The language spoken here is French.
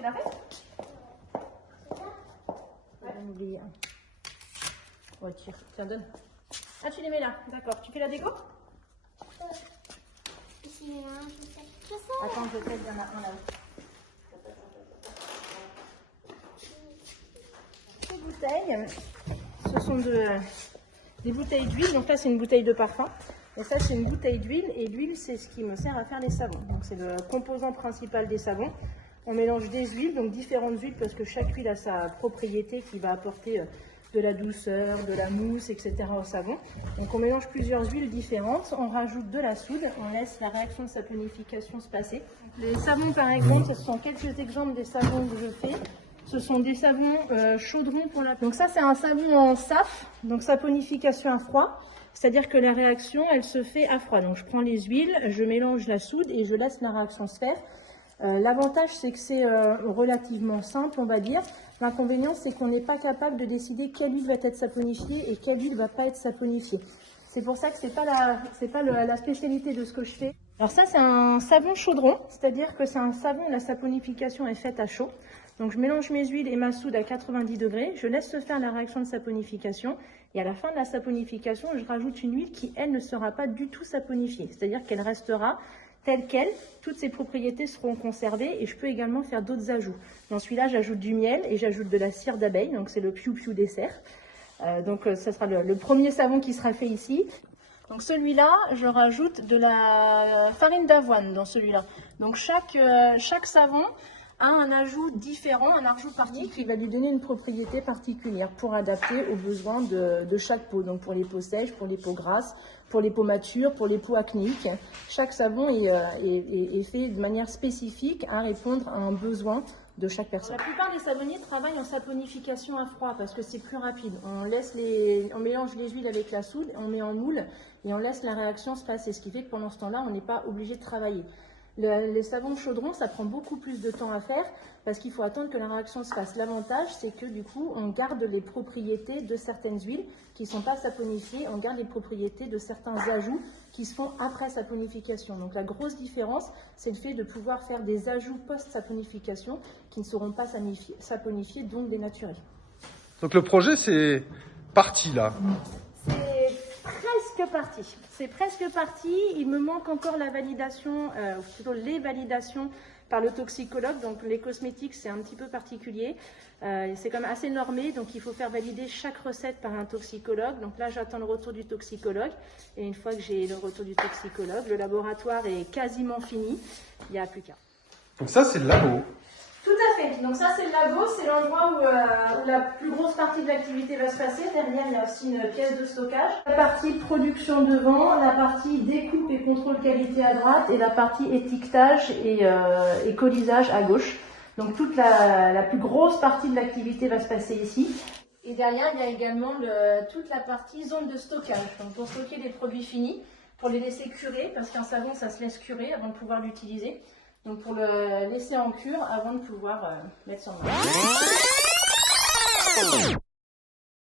tu l'as fait? Ouais, j'ai oublié. Retire, tiens, donne. Ah, tu les mets là, d'accord. Tu fais la déco? Attends, je t'aide, il y en a un là-haut. Ces bouteilles, ce sont des bouteilles d'huile. Donc là, c'est une bouteille de parfum. Et ça, c'est une bouteille d'huile. Et l'huile, c'est ce qui me sert à faire les savons. Donc c'est le composant principal des savons. On mélange des huiles, donc différentes huiles, parce que chaque huile a sa propriété qui va apporter de la douceur, de la mousse, etc. au savon. Donc on mélange plusieurs huiles différentes, on rajoute de la soude, on laisse la réaction de saponification se passer. Les savons par exemple, ce sont quelques exemples des savons que je fais. Ce sont des savons chaudrons pour la peau. Donc ça c'est un savon en SAF, donc saponification à froid. C'est-à-dire que la réaction elle se fait à froid. Donc je prends les huiles, je mélange la soude et je laisse la réaction se faire. L'avantage, c'est que c'est relativement simple, on va dire. L'inconvénient, c'est qu'on n'est pas capable de décider quelle huile va être saponifiée et quelle huile ne va pas être saponifiée. C'est pour ça que ce n'est pas la spécialité de ce que je fais. Alors ça, c'est un savon chaudron, c'est-à-dire que c'est un savon où la saponification est faite à chaud. Donc je mélange mes huiles et ma soude à 90 degrés, je laisse se faire la réaction de saponification et à la fin de la saponification, je rajoute une huile qui, elle, ne sera pas du tout saponifiée. C'est-à-dire qu'elle restera telle qu'elle, toutes ses propriétés seront conservées et je peux également faire d'autres ajouts. Dans celui-là, j'ajoute du miel et j'ajoute de la cire d'abeille, donc c'est le Piu Piu dessert. Ça sera le premier savon qui sera fait ici. Donc celui-là, je rajoute de la farine d'avoine dans celui-là. Donc chaque savon a un ajout différent, un ajout particulier qui va lui donner une propriété particulière pour adapter aux besoins de chaque peau. Donc pour les peaux sèches, pour les peaux grasses, pour les peaux matures, pour les peaux acnéiques. Chaque savon est fait de manière spécifique à répondre à un besoin de chaque personne. La plupart des savonniers travaillent en saponification à froid parce que c'est plus rapide. On mélange les huiles avec la soude, on met en moule et on laisse la réaction se passer. Ce qui fait que pendant ce temps-là, on n'est pas obligé de travailler. Les savons chaudrons, ça prend beaucoup plus de temps à faire parce qu'il faut attendre que la réaction se fasse. L'avantage, c'est que du coup, on garde les propriétés de certaines huiles qui ne sont pas saponifiées, on garde les propriétés de certains ajouts qui se font après saponification. Donc la grosse différence, c'est le fait de pouvoir faire des ajouts post-saponification qui ne seront pas saponifiés, donc dénaturés. Donc le projet, c'est parti là. C'est presque parti. Il me manque encore la validation, plutôt les validations par le toxicologue. Donc les cosmétiques, c'est un petit peu particulier. C'est quand même assez normé, donc il faut faire valider chaque recette par un toxicologue. Donc là, j'attends le retour du toxicologue. Et une fois que j'ai le retour du toxicologue, le laboratoire est quasiment fini. Il n'y a plus qu'à. Donc ça, c'est le labo. Tout à fait. Donc ça, c'est le labo, c'est l'endroit où la plus grosse partie de l'activité va se passer. Derrière, il y a aussi une pièce de stockage. La partie production devant, la partie découpe et contrôle qualité à droite et la partie étiquetage et colisage à gauche. Donc toute la plus grosse partie de l'activité va se passer ici. Et derrière, il y a également toute la partie zone de stockage. Donc pour stocker les produits finis, pour les laisser curer, parce qu'un savon, ça se laisse curer avant de pouvoir l'utiliser. Donc pour le laisser en cure avant de pouvoir mettre sur le marché.